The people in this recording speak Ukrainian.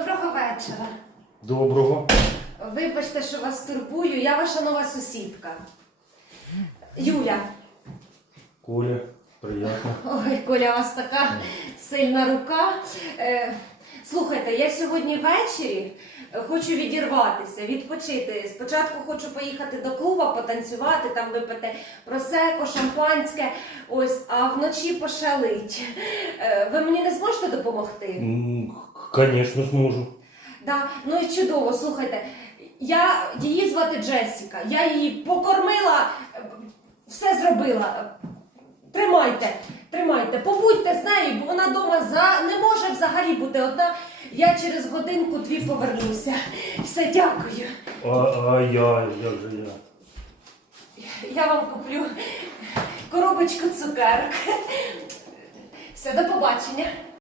Доброго. вечора. Доброго. Вибачте, що вас турбую, я ваша нова сусідка. Юля. Коля, приємно. Ой, Коля, у вас така сильна рука. Е, слухайте, я сьогодні ввечері хочу відірватися, відпочити. Спочатку хочу поїхати до клуба, потанцювати, там випити просеко, шампанське, ось, а вночі пошалить. Е, ви мені не зможете допомогти? М, Конечно, зможу. Да, ну і чудово, слухайте. Я її звати Джесіка. Я її покормила, все зробила. Тримайте, тримайте, побудьте з нею, бо вона вдома за... не може взагалі бути одна. Я через годинку-дві повернуся. Все, дякую. А, а я, як же я? Я вам куплю коробочку цукерок. Все, до побачення.